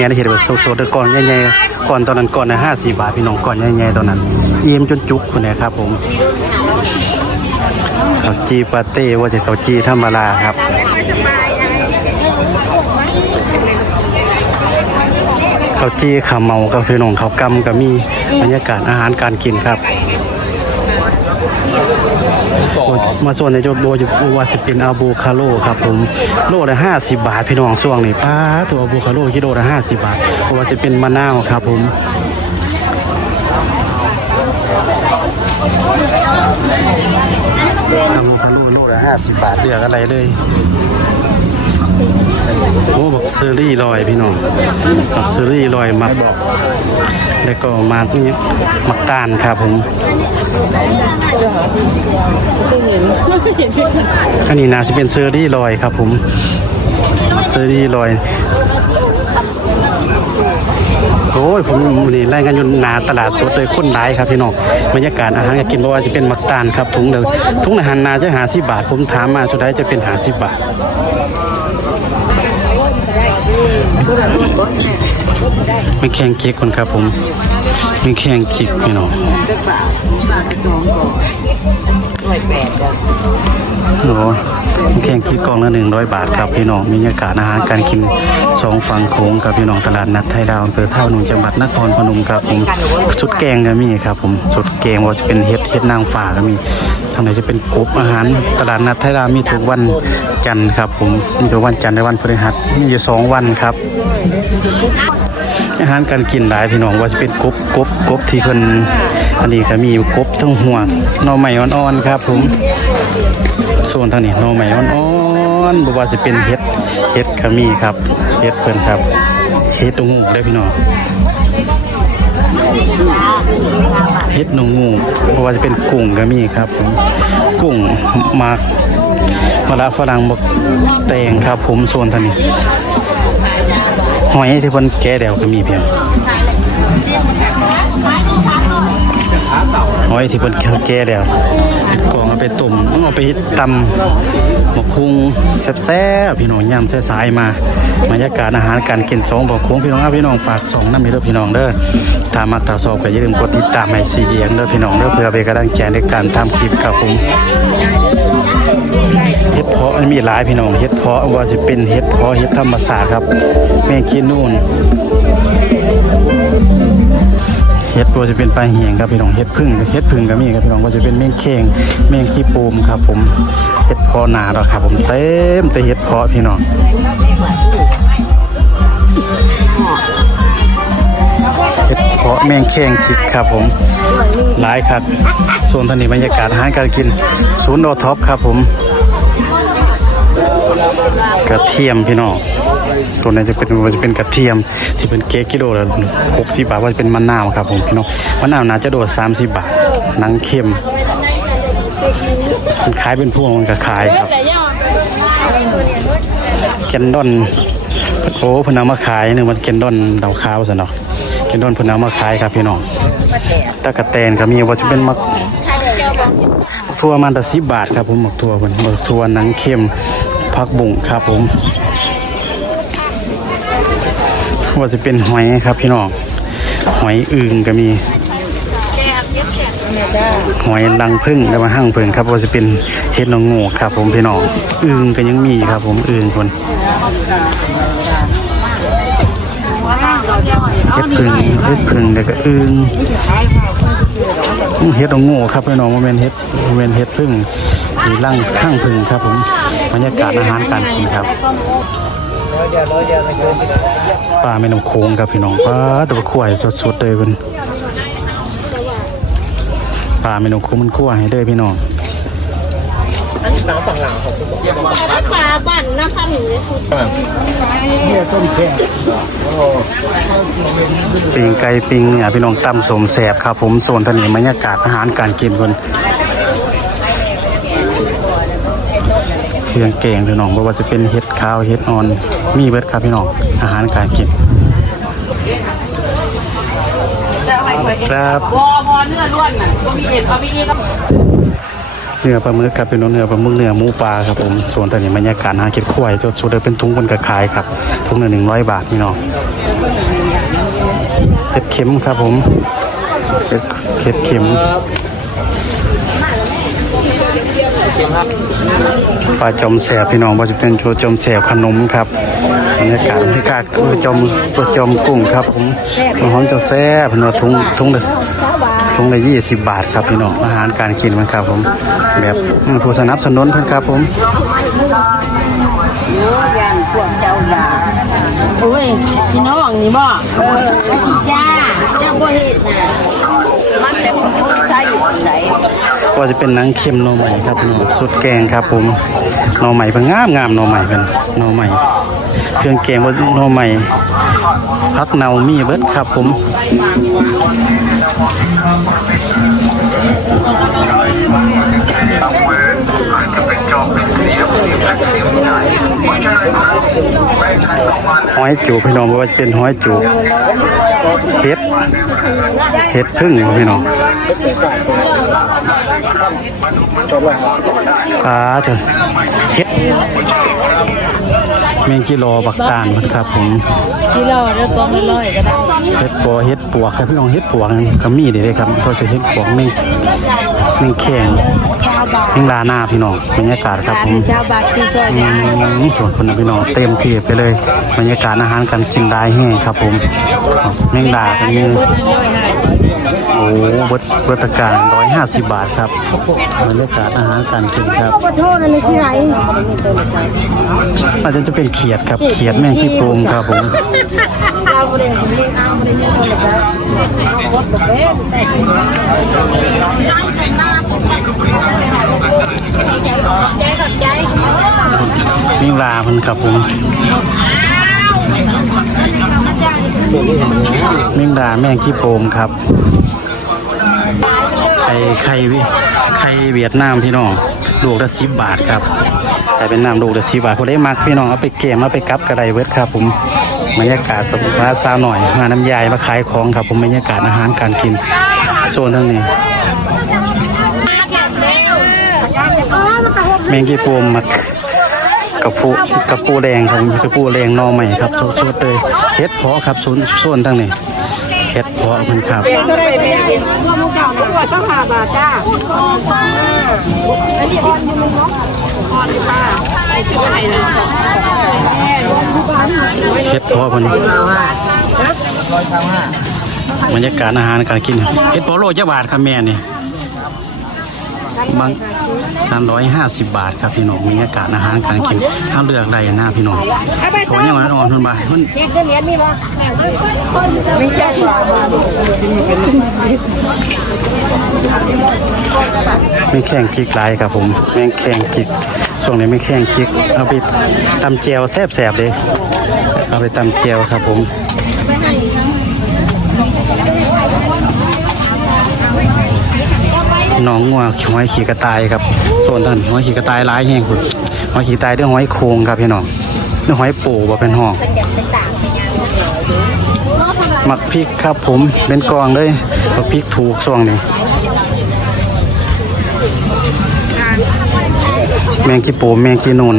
ม่ได้เห็นว่าสดๆก่อนใหญ่ๆก่อนตอนนั้นก่อนนะ50บาทพี่น้องก่อนใหญ่ๆตอนนั้นเอิ่มจนจุกพุ่นนะครับผมข้าวจีปาเต้ว่าจะข้าวจีธรรมดาครับข้าวจีข้าวเมากับพี่น้องข้าวกำก็มีบรรยากาศอาหารการกินครับ มาส่วนในโจโบอยู่ว่าสิเป็นอาบูคาโลครับผมโลละห้าสิบบาทพี่น้องช่วงนี้ป้าตัวอาบูคาโลกิโลละห้าสิบบาทเพราะว่าจะเป็นมะนาวครับผมอาบูคาโลโลละห้าสิบบาทเลือกอะไรเลยโอ้บักเซอรี่ลอยพี่น้องบักเซอรี่ลอยมักแล้วก็มานี่มักตาลครับผม อันนี้นาจะเป็นเซอรี่ลอยครับผม เซอรี่ลอย โอ้ยผมนี่ไล่กันอยู่นาตลาดสดเลยคนร้ายครับพี่น้องบรรยากาศอาหารการกินเพราะว่าจะเป็นมักตาลครับถุงเดียวถุงอาหารนาจะหาสิบาท ผมถามมาสุดท้ายจะเป็นหาสิบบาทไม่แข่งกิกคนครับผมไม่แข่งกิกพี่น้อง โอ้ไม่แข่งกิกกองละหนึ่งร้อยบาทครับพี่น้องบรรยากาศอาหารการกินสองฝั่งโขงครับพี่น้องตลาดนัดไทยดาวอำเภอท่าหนุ่มจังหวัดนครพนมครับผมชุดแกงก็มีครับผมชุดแกงว่าจะเป็นเฮ็ดเฮ็ดนางฟ้าก็มีทางไหนจะเป็นกบอาหารตลาดนัดไทยดาวมีทุกวันจันทร์ครับผมมีทุกวันจันทร์และวันพฤหัสมีอยู่สองวันครับอาหารการกินหลายพี่น้องว่าจะเป็นกบกบกบที่เพิ่น อันนี้ก็มีกบทั้งหัวหน่อใหม่อ่อนๆครับผมโซนทางนี้หน่อใหม่อ่อนๆบ่ว่าจะเป็นเห็ดเห็ดก็มีครับเห็ดเพิ่นครับเห็ดตรงงูกได้พี่น้องเห็ดนงงูบ่ว่าจะเป็นกุ้งก็มีครับผมกุ้งมากมะระฝรั่งบักแตงครับ ผมโซนทางนี้หอยที่เพิ่นแก่แล้วก็มีเพียง หอยที่เพิ่นแก่แล้วเด็ดกองเอาไปต้มเอาไปตำหมกคุงแซ่บๆพี่น้องยามสายๆมาบรรยากาศอาหารการกินสองบอกค้งพี่น้องครับพี่น้องฝากสองน้ำมีเด้อพี่น้องเด้อถ้ามักตาสอบก็อย่าลืมกดติดตามให้ซีเยียงเด้อพี่น้องเด้อเพื่อเป็นกำลังใจในการทำคลิปครับผมเห็ดเพาะมันมีหลายพี่น้องเห็ดเพาะว่าสิเป็นเห็ดเพาะเห็ดธรรมศาสตร์ครับ แมงกินนู่น เห็ดตัวจะเป็นปลาเหียงครับพี่น้องเห็ดพึ่งเห็ดพึ่งก็มีครับพี่น้องก็จะเป็นแมงเข่งแมงขี้ปูมครับ ผมเห็ดเพาะหนาแล้วครับ ผมเต็มแต่เห็ดเพาะพี่น้องเห็ดเพาะแมงเข่งกิกครับผมหลายครับโซนทางนี้บรรยากาศอาหารการกิน ศูนย์โอท็อปครับผม กระเทียมพี่น้องตัวนี้จะเป็นจะเป็นกระเทียมที่เป็นเก๊กิโลละหกสิบบาทว่าจะเป็นมะนาวครับผมพี่น้องมะนาวน่าจะโดดสามสิบบาทหนังเค็มมันขายเป็นพวงมันก็ขายครับแกนดอนโอ้พนเอามาขายหนึ่งมันแกนดอนดาวขาวซะเนาะแกนดอนพนเอามาขายครับพี่น้องตะกะแตนก็มีว่าจะเป็นมักทัวมันแต่สิบบาทครับผมหมกทัวมันหมกทัวหนังเค็ม ผักบุ้งครับผมว่าจะเป็นหอยครับพี่น้องหอยอึงก็มีหอยลังพึ่งแล้วมาหั่งพึ่งครับว่าจะเป็นเห็ดนองโง่ครับ ผมพี่น้องอึงก็ยังมีครับ ผมอึงคนเห็ดพึ่งเห็ดพึ่งแล้วก็อึงเฮ็ดเอาโง่ครับพี่น้องโมเมนเฮ็ดโมเมนเฮ็ดพึ่ง มีร่างข้างพึ่งครับผมบรรยากาศอาหารการกินครับปลาแม่น้ำโขงครับพี่น้องปลาตัวขวายสดๆเลยเพิ่นปลาแม่น้ำโขงมันขวายเด้พี่น้องปลาปั่นนะคะหนูปิงไก่ปิงเนี่ยพี่น้องตำสมแสบครับผมโซนทะเลบรรยากาศอาหารการกินเพิ่น เครื่องแกงพี่น้องบ่ว่าจะเป็นเห็ดขาวเห็ดอ่อนมีเบิดครับพี่น้องอาหารการกินครับวอวอเนื้อล้วนน่ะก็มีเห็ดก็มีอีกเนื้อปลาหมึกครับเป็นเนื้อปลาหมึกเนื้อหมูปลาครับผมส่วนตอนนี้บรรยากาศหาเก็ดข้วยจดสุดเลยเป็นทุงบนกระขายครับทุงละหนึ่งร้อยบาทพี่น้องเห็ดเข็มครับผมเห็ดเห็ดเข็ม ปลาจอมแสบพี่น้องว่าจะเป็นโชว์จอมแสบขนมครับบรรยากาศที่กาเออจอมตัวจอมกุ้งครับผมมันหอมจะแซ่บเนาะทุงทุงละทุงละยี่สิบบาทครับพี่น้องอาหารการกินมันครับ ผม แบบผู้สนับสนุนเพิ่นครับผมยันพวกเจ้าด่าโอ้ยพี่น้องนี่บ่เออจ้าเจ้าบ่เฮ็ดน่ะมันเป็นคนใช้ไหน ก็จะเป็นหนังเค็มหน่อใหม่ครับพี่น้อสุดแกงครับผมหน่อใหม่เป็นงามงามหน่อใหม่เป็นหน่อใหม่เครื่องแกงว่าหน่อใหม่พักเนามีเบิดครับผมหอยจูพี่น้องว่าเป็นหอยจูเห็ดเห็ดพึ่งพี่น้อง อ่าเถอะเห็ดแมงกิโลบักตาลมันครับผมที่เราเด้อตัวมันร้อยก็ได้เห็ดปอเห็ดปวกครับพี่น้องเห็ดปวกก็มีเด้เลยครับเขาจะเห็ดปวกแมงแมงแข็งชาวบ้านแมงลาหน้าพี่น้องบรรยากาศครับผมชาวบ้านที่ซอยอืยามส่วนคนนะพี่น้องเต็มที่ไปเลยบรรยากาศอาหารการกินได้แห้งครับผมแมงดาก็มี เบิดร้อยห้าสิบโอ้เบิดตะการร้อยห้าสิบบาทครับบรรยากาศอาหารการกินครับขอโทษนะไม่ใช่ไหนอาจจะจะเป็นเขียดครับ เขียดแมงขี้โพรงครับผมเอาบ่ได้งเอาบ่ได้เลี้ยงคนละแบบเอาหมดบ่เป็นใจกันครับผมแมงดาแมงขี้โพรงครับ ข่ไข่วิไข่เวียดนามพี่น้องลูกละสิบบาทครับแต่เป็นน้ำลูกละสิบบาทพอได้มักพี่น้องเอาไปเกมเอาไปกับกระไดเวิร์ดครับผมบรรยากาศแบบมาซาหน่อยมาน้ำยายมาขายของครับผมบรรยากาศอาหารการกินโซนทั้งนี้แมงกีปูมมักกับปูกับปูแดงครับกับปูแดงนอใหม่ครับสดๆเลยเฮ็ดพาะครับโซนโซนทั้งนี้เฮ็ดพาะมันครับ ก็ได้แม่รวเก่านะตัวต้องหาบาทจ้าอันนี้ออนอยู่มั้งเนาะออนอยู่ค่ะไปที่ไหนนะเฮ็ดเพาะมันบรรยากาศอาหารการกินเฮ็ดโปโลจะบาทครับแม่นี่ บางสามร้อยห้าสิบบาทครับพี่น้องบรรยากาศอาหารการกินถ้าเลือกได้นะพี่น้องเพราะยังไงอ่อนมันบาทมันบ่ไม่ใช่หรอไม่แข่งจิกหลายครับผมแม่แข่งจิกช่วงนี้ไม่แข่งจิก เอาไปตำแจวแซ่บๆเลย เอาไปตำแจวครับผม น้องงัวหอยขี่กระต่ายครับโซนท่านหอยขี่กระต่ายหลายแห้งคุณหอยขี่กระต่ายเรื่องหอยโครงครับพี่น้องเรื่องหอยปูบ่เป็นห้องหมักพริกครับผมเป็นกองเลยหมักพริกถูกช่วงนี้แมงกีโปแมงกีนูน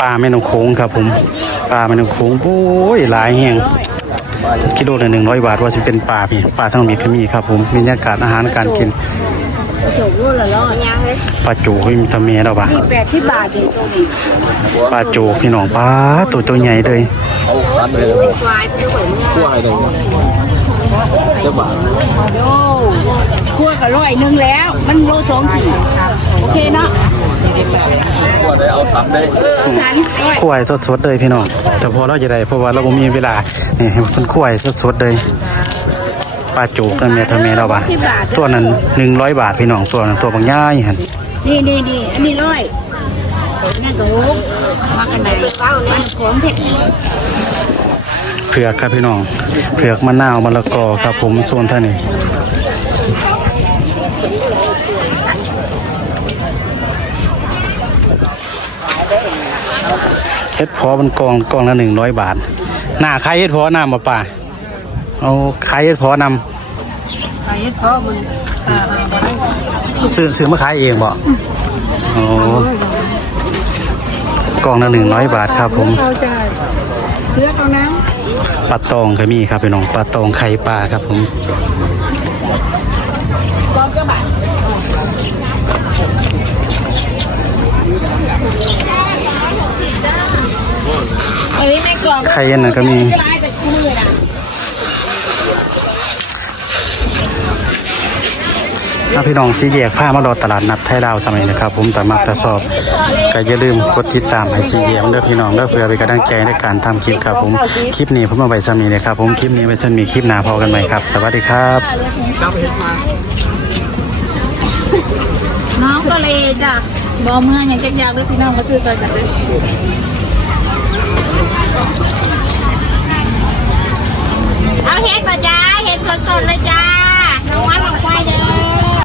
ปลาแม่นงโค้งครับ ผมปลาแม่นงโค้งโอ้ยหลายแห้งกิโลละหนึ่งร้อยบาทว่าจะเป็นปลาพี่ปลาทั้งมีก็มีครับ ผมบรรยากาศอาหารการกินปลาจูมีทำเมียแล้วปะแปดสิบบาทปลาจูพี่น้องปลาตัวตัวใหญ่เลยควายไปด้วยมึงคั่วให้ได้เจ้าบ่าวโย่คั่วกับร้อยหนึ่งแล้ว มันโลสองขีดโอเคเนาะ ว่าได้เอาซ้ำได้ฉันร้อยขั้วให้สดๆเลยพี่น้องแต่พอเราจะได้เพราะว่าเราบ่มีเวลานี่มันขั้วให้สดๆเลยปลาจูกันแม่ทำแม่เราปะตัวนั้นหนึ่งร้อยบาทพี่น้องตัวนั้นตัวบางย่ายหันนี่นี่นี่อันนี้ร้อยนั่นก็หกมากันไหนมันของเผ็ดเผือกครับพี่น้องเผือกมะนาวมะละกอครับผมโซนท่านี่ เฮ็ดพอมันกองกองละหนึ่งร้อยบาท หน้าใครเฮ็ดพอนำมาป่าเอาใครเฮ็ดพอนำไอ้เพราะมันอ่าซื้อซื้อมาขายเองบ่โอ้กองละหนึ่งร้อยบาทครับผมเลือกเอานะปลาตองก็มีครับพี่น้องปลาตองไข่ปลาครับผมอันนี้ ไข่อันนั้นก็มีนะถ้าพี่น้องสีแยกผ้ามารอตลาดนัดไทยลาวสมัยนะครับ ผมแต่มักแต่ชอบก็อย่าลืมกดติดตามให้สีแยกเด้อพี่น้องเด้อเพื่อเป็นกำลังใจในการทำคลิปครับผมคลิปนี้ผมเอาไว้สมีนะครับผมคลิปนี้ไว้จะมีคลิปหน้าพอกันใหม่ครับ สวัสดีครับน้องก็เลยจ้ะบอเมื่อยังจะยากเลยพี่น้องมาซื้อซอยกันเลย เอาเห็ดมาจ้า เห็ดสดๆเลยจ้าน้องวัดองควายเด้อ